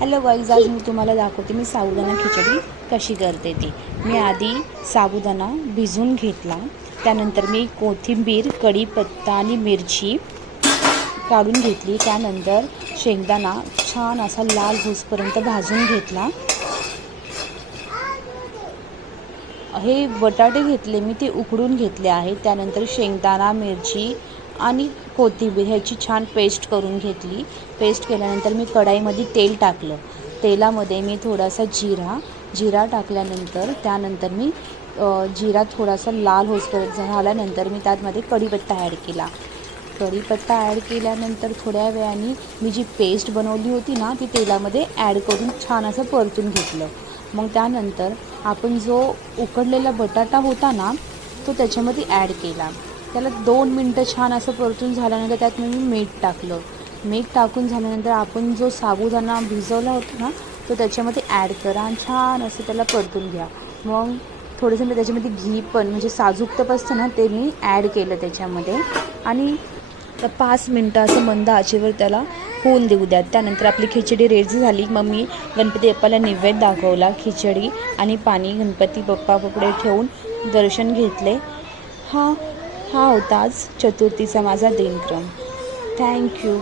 Hello guys, आज मी तुम्हाला दाखवते मी साबुदाणा खिचडी कशी करते ती। मी आधी साबुदाणा भिजवून घेतला, त्यानंतर मी कोथिंबीर, कढीपत्ता आणि मिरची काढून घेतली। त्यानंतर शेंगदाणा छान असा लाल होईपर्यंत भाजून घेतला। हे बटाटे घेतले मी, ते उकडून घेतले आहे। त्यानंतर शेंगदाणा, मिरची आणि कोथिंबीर ह्याची छान पेस्ट करून घेतली। पेस्ट केल्यानंतर मी कढईमध्ये तेल टाकलं। तेलामध्ये मी थोडासा जिरा टाकल्यानंतर त्यानंतर मी जिरा थोडासा लाल होईपर्यंत झाल्यानंतर मी त्यामध्ये कढीपत्ता ॲड केला। कढीपत्ता ॲड केल्यानंतर थोड्या वेळाने मी जी पेस्ट बनवली होती ना, ती तेलामध्ये ॲड करून छान असं परतून घेतलं। मग त्यानंतर आपण जो उकडलेला बटाटा होता ना, तो त्याच्यामध्ये ॲड केला। त्याला 2 मिनटं छान असं परतून झाल्यानंतर त्यात मी मीठ टाकलं। मीठ टाकून झाल्यानंतर आपण जो साबुदाणा भिजवला होता ना, तो त्याच्यामध्ये ॲड करा आणि छान असं त्याला परतून घ्या। मग थोडंसं मी त्याच्यामध्ये घी पण म्हणजे साजूक तूप असतं ना, ते मी ॲड केलं त्याच्यामध्ये आणि 5 मिनटं असं मंद आचेवर त्याला होऊन देऊ द्या। त्यानंतर आपली खिचडी रेडी झाली। मग मी गणपती बाप्पाला नैवेद्य दाखवला, खिचडी आणि पाणी गणपती बाप्पा पुढे ठेवून दर्शन घेतले। हा होता आज चतुर्थीचा माझा दिनक्रम। थँक्यू।